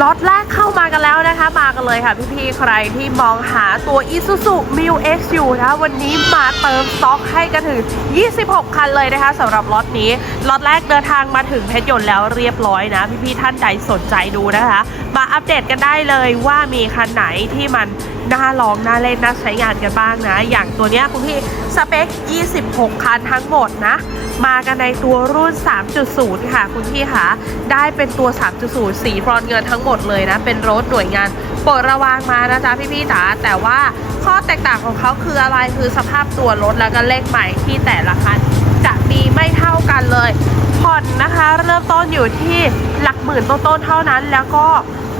ล็อตแรกเข้ามากันแล้วนะคะ มากันเลยค่ะพี่ๆ ใครที่มองหาตัว Isuzu m i l X อยู่นะคะวันนี้มาเติมสต็อกให้กันถึง 26 คันเลยนะคะสำหรับล็อตนี้ ล็อตแรกเดินทางมาถึงเพชรยนต์แล้วเรียบร้อยนะ พี่ๆ ท่านใดสนใจดูนะคะ มาอัปเดตกันได้เลยว่ามีคันไหนที่มัน น่าลองน่าเล่นน่าใช้งานกันบ้างนะ อย่างตัวเนี้ยคุณพี่สเปค 26 คันทั้งหมดนะ มากันในตัวรุ่น 3.0 ค่ะ คุณพี่คะได้เป็นตัว 3.0 สีบรอนเงินทั้งหมดเลยนะ เป็นรถหน่วยงานโปรดระวังมานะจ๊ะพี่ๆจ๋าแต่ว่าข้อแตกต่างของเขาคืออะไรคือสภาพตัวรถแล้วก็เลขใหม่ที่แต่ละคันจะมีไม่เท่ากันเลยผ่อนนะคะ เริ่มต้นอยู่ที่หลักหมื่นต้นๆเท่านั้นแล้วก็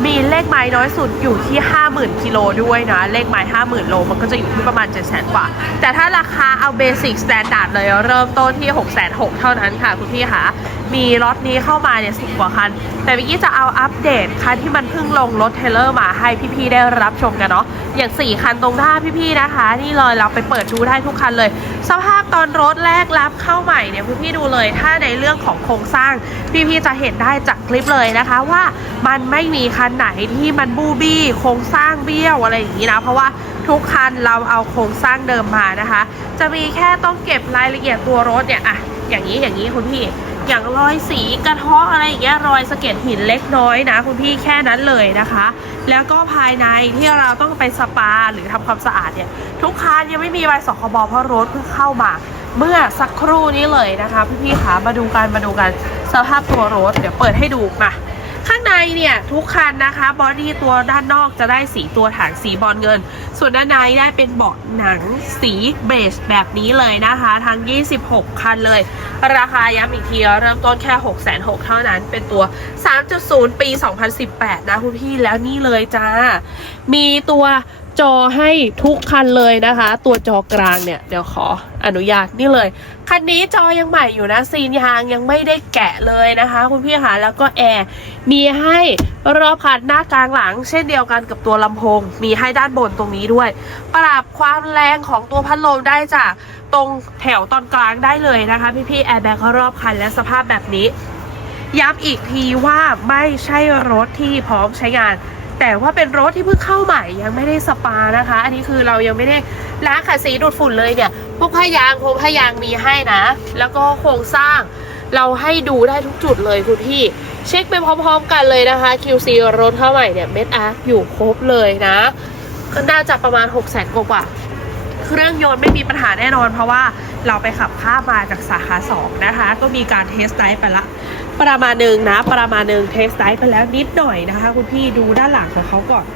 มีเลขไม้น้อยสุดอยู่ที่ 50,000กิโลด้วยนะ เลขไม้50,000โลมันก็จะอยู่ที่ประมาณ 700,000กว่า แต่ถ้าราคาเอาเบสิกสแตนดาร์ดเลยเริ่มต้นที่ 6,600เท่านั้นค่ะคุณพี่คะมีรถนี้เข้ามาเนี่ยสิกว่าคัน แต่เมื่อกี้จะเอาอัปเดตคันที่มันเพิ่งลงรถเทเลอร์มาให้พี่ๆได้รับชมกันเนาะ อย่าง 4 คันตรงหน้าพี่ๆนะคะ นี่เลยเราไปเปิดดูได้ทุกคันเลย สภาพตอนรถแรกรับเข้าใหม่เนี่ยพี่ๆดูเลย ถ้าในเรื่องของโครงสร้าง พี่ๆจะเห็นได้จากคลิปเลยนะคะว่ามันไม่มีคันไหนที่มันบูบี้โครงสร้างเบี้ยวอะไรอย่างนี้นะ เพราะว่าทุกคันเราเอาโครงสร้างเดิมมานะคะ จะมีแค่ต้องเก็บรายละเอียดตัวรถเนี่ยอะอย่างนี้อย่างนี้คุณพี่ อย่างรอยสีกระเทาะอะไรอย่างเงี้ยรอยสะเก็ดหินเล็กน้อยนะ คุณพี่แค่นั้นเลยนะคะ แล้วก็ภายในที่เราต้องไปสปาหรือทำความสะอาดเนี่ยทุกคันยังไม่มีใบสคบเพราะรถเพิ่งเข้ามาเมื่อสักครู่นี้เลยนะคะ พี่ๆคะมาดูกันมาดูกันสภาพตัวรถ เดี๋ยวเปิดให้ดูมา เนี่ยทุกคันนะคะบอดี้ตัวด้านนอกจะได้สีตัวถังสีบอลเงิน ส่วนด้านในได้เป็นเบาะหนังสีเบจแบบนี้เลยนะคะ ทั้ง 26 คันเลย ราคาย้ำอีกทีเริ่มต้นแค่ 6 6 0 0 0เท่านั้นเป็นตัว 3.0 ปี 2018 นะคุณพี่แล้วนี่เลยจ้า มีตัว จอให้ทุกคันเลยนะคะ ตัวจอกลางเนี่ย เดี๋ยวขออนุญาตนี่เลย คันนี้จอยังใหม่อยู่นะ ซีนยางยังไม่ได้แกะเลยนะคะ คุณพี่คะแล้วก็แอร์มีให้รอบคันหน้ากลางหลัง เช่นเดียวกันกับตัวลำโพง มีให้ด้านบนตรงนี้ด้วย ปรับความแรงของตัวพัดลมได้จากตรงแถวตอนกลางได้เลยนะคะพี่พี่แอร์แบ็รอบคันและสภาพแบบนี้ย้ำอีกทีว่าไม่ใช่รถที่พร้อมใช้งาน แต่ว่าเป็นรถที่เพิ่งเข้าใหม่ยังไม่ได้สปานะคะ อันนี้คือเรายังไม่ได้ล้างขัดสีดูดฝุ่นเลยเนี่ย พวกผ้ายางพวกผ้ายางมีให้นะ แล้วก็โครงสร้างเราให้ดูได้ทุกจุดเลยคุณพี่ เช็คไปพร้อมๆกันเลยนะคะ QC รถเข้าใหม่เนี่ยเม็ดอาร์อยู่ครบเลยนะก็น่าจะประมาณ6 0 0 0 0กว่าเครื่องยนต์ไม่มีปัญหาแน่นอนเพราะว่า เราไปขับข้ามมาจากสาขา2นะคะ ก็มีการเทสไดฟ์ไปละ ประมาณหนึ่งนะ ประมาณหนึ่งเทสไดฟ์ไปแล้วนิดหน่อยนะคะ คุณพี่ดูด้านหลังของเขาก่อน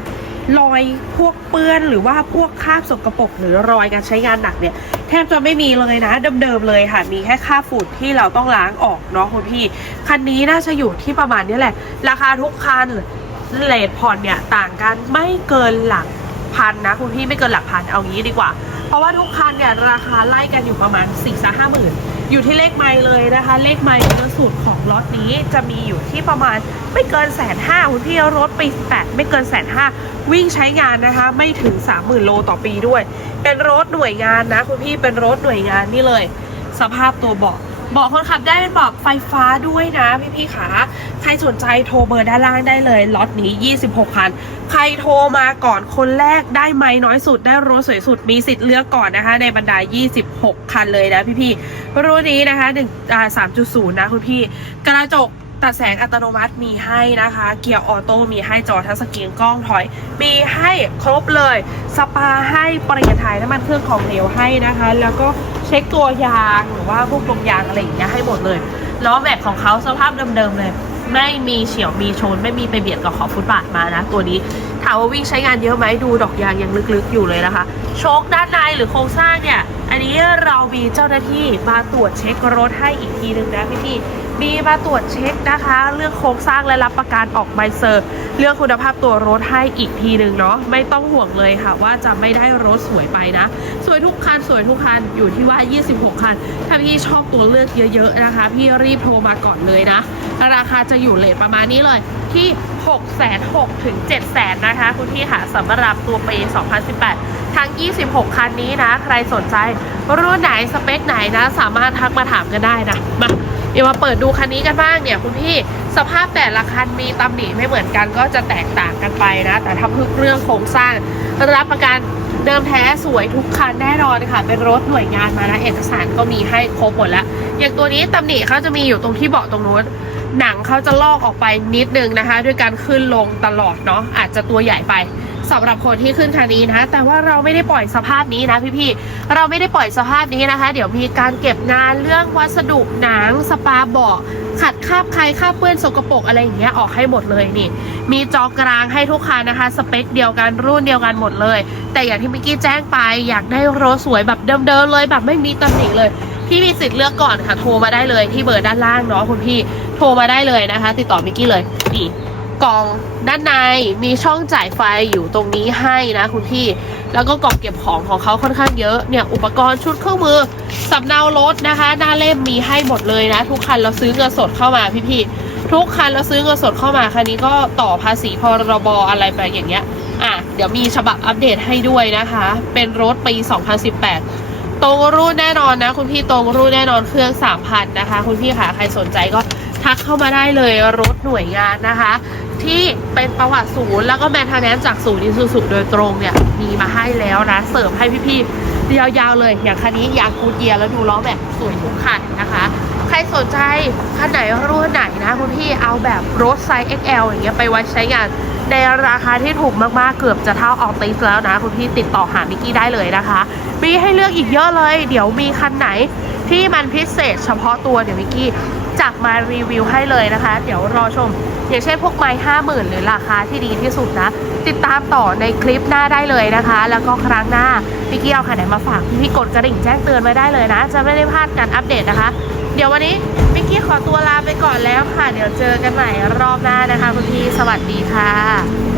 รอยพวกเปื้อนหรือว่าพวกคราบสกปรกหรือรอยการใช้งานหนักเนี่ย แทบจะไม่มีเลยนะเดิมๆเลยค่ะ มีแค่ค่าบฝุ่นที่เราต้องล้างออกเนาะคุณพี่ คันนี้น่าจะอยู่ที่ประมาณนี้แหละ ราคาทุกคันเลทผ่อนเนี่ยต่างกันไม่เกินหลักพันนะคุณพี่ไม่เกินหลักพันเอางี้ดีกว่า เพราะว่าทุกคันเนี่ยราคาไล่กันอยู่ประมาณ4ี่สห้าหมื่นอยู่ที่เลขไมล์เลยนะคะ เลขไมล์เกินสุดของรถนี้จะมีอยู่ที่ประมาณไม่เกินแสนห้าคุณพี่รถปีแปดไม่เกินแสนห้าวิ่งใช้งานนะคะ ไม่ถึง 30,000 โลต่อปีด้วย เป็นรถหน่วยงานนะคุณพี่เป็นรถหน่วยงานนี่เลย สภาพตัวเบาะ บอกคนขับได้เป็นบอกไฟฟ้าด้วยนะพี่พี่ๆขาใครสนใจโทรเบอร์ด้านล่างได้เลยล็อตนี้ 26 คัน ใครโทรมาก่อนคนแรกได้ไม้น้อยสุดได้รถสวยสุดมีสิทธิ์เลือกก่อนนะคะ ในบรรดา 26 คันเลยนะพี่พี่ๆรุ่นนี้นะคะ1 3.0 นะคุณพี่ กระจก ตัดแสงอัตโนมัติมีให้นะคะ เกียร์ออโต้มีให้จอทัชสกรีนกล้องถอย มีให้ครบเลย สปาให้ปลี่ยนถ่ายน้ำมันเครื่องของเหลวให้นะคะ แล้วก็เช็คตัวยางหรือว่าพวกลมยางอะไรอย่างเงี้ยให้หมดเลยล้อแม็กของเขาสภาพเดิมๆเลย ไม่มีเฉียวมีชน ไม่มีไปเบียดกับขอบฟุตบาทมานะ ตัวนี้ถามว่าวิ่งใช้งานเยอะไหมดูดอกยางยังลึกๆอยู่เลยนะคะ โชคด้านในหรือโครงสร้างเนี่ย อันนี้เรามีเจ้าหน้าที่มาตรวจเช็ครถให้อีกทีหนึ่งนะพี่ๆ มีมาตรวจเช็คนะคะ เรื่องโครงสร้างและรับประกันออกใบเซอร์ เรื่องคุณภาพตัวรถให้อีกทีหนึ่งเนาะไม่ต้องห่วงเลยค่ะ ว่าจะไม่ได้รถสวยไปนะ สวยทุกคันสวยทุกคันอยู่ที่ว่า 26 คัน ถ้าพี่ชอบตัวเลือกเยอะๆนะคะ พี่รีบโทรมาก่อนเลยนะ ราคาจะอยู่เลทประมาณนี้เลยที่ 6 6 0 0 0ถึง7 0 0 0 0นะคะ คุณพี่ค่ะสำหรับตัวปี 2018 ทั้ง 26 คันนี้นะ ใครสนใจ รุ่นไหนสเปคไหนนะ สามารถทักมาถามกันได้นะ มา เดี๋ยวมาเปิดดูคันนี้กันบ้างเนี่ยคุณพี่สภาพแต่ละคันมีตำหนิไม่เหมือนกันก็จะแตกต่างกันไปนะ แต่ถ้าพึกเรื่องโครงสร้างรับประกันเดิมแท้สวยทุกคันแน่นอนค่ะ เป็นรถหน่วยงานมานะเอกสารก็มีให้ครบหมดแล้ว อย่างตัวนี้ตำหนิเขาจะมีอยู่ตรงที่เบาะตรงนู้นหนังเขาจะลอกออกไปนิดนึงนะคะ ด้วยการขึ้นลงตลอดเนาะอาจจะตัวใหญ่ไป สำหรับคนที่ขึ้นคันนี้นะแต่ว่าเราไม่ได้ปล่อยสภาพนี้นะพี่ๆเราไม่ได้ปล่อยสภาพนี้นะคะ เดี๋ยวมีการเก็บงานเรื่องวัสดุหนังสปาเบาะขัดคาบใครคาบเปื้อนสกปรกอะไรอย่างเงี้ยออกให้หมดเลยนี่ มีจอกลางให้ทุกคันนะคะ สเปคเดียวกันรุ่นเดียวกันหมดเลย แต่อย่างที่เมื่อกี้แจ้งไปอยากได้รถสวยแบบเดิมๆเลยแบบไม่มีตำหนิเลยพี่มีสิทธิ์เลือกก่อนค่ะโทรมาได้เลยที่เบอร์ด้านล่างเนาะคุณพี่โทรมาได้เลยนะคะ ติดต่อมิกกี้เลยนี่ กล่องด้านในมีช่องจ่ายไฟอยู่ตรงนี้ให้นะคุณพี่ แล้วก็กล่องเก็บของของเขาค่อนข้างเยอะเนี่ยอุปกรณ์ชุดเครื่องมือสำเนารถนะคะ หน้าเล่มมีให้หมดเลยนะ ทุกคันเราซื้อเงินสดเข้ามาพี่ๆทุกคันเราซื้อเงินสดเข้ามาคันนี้ก็ต่อภาษีพรบอะไรไปอย่างเงี้ยอะเดี๋ยวมีฉบับอัปเดตให้ด้วยนะคะ เป็นรถปี 2018 ตรงรุ่นแน่นอนนะ คุณพี่ตรงรุ่นแน่นอนเครื่อง 3,000 นะคะ คุณพี่ค่ะใครสนใจก็ ทักเข้ามาได้เลยรถหน่วยงานนะคะ ที่เป็นประวัติศูนย์แล้วก็แมนเทนแนนจากศูนย์อิซูซุโดยตรงเนี่ยมีมาให้แล้วนะ เสริมให้พี่ๆยาวๆเลย อย่างคันนี้ยางกูเยียแล้วดูล้อแบบสวยทุกคันนะคะ ใครสนใจคันไหนรุ่นไหนนะคุณพี่เอาแบบรถไซส์ XL อย่างเงี้ยไปไว้ใช้งานในราคาที่ถูกมากๆ เกือบจะเท่าออกติสแล้วนะ คุณพี่ติดต่อหามิกกี้ได้เลยนะคะ มีให้เลือกอีกเยอะเลย เดี๋ยวมีคันไหนที่มันพิเศษเฉพาะตัวเดี๋ยวมิกกี้ จับมารีวิวให้เลยนะคะ เดี๋ยวรอชม อย่างเช่นพวกไม้ห้าหมื่นหรือราคาที่ดีที่สุดนะ ติดตามต่อในคลิปหน้าได้เลยนะคะ แล้วก็ครั้งหน้ามิกกี้เอาคันไหนมาฝากพี่กดกระดิ่งแจ้งเตือนไว้ได้เลยนะ จะไม่ได้พลาดการอัปเดตนะคะ เดี๋ยววันนี้มิกกี้ขอตัวลาไปก่อนแล้วค่ะ เดี๋ยวเจอกันใหม่รอบหน้านะคะคุณพี่สวัสดีค่ะ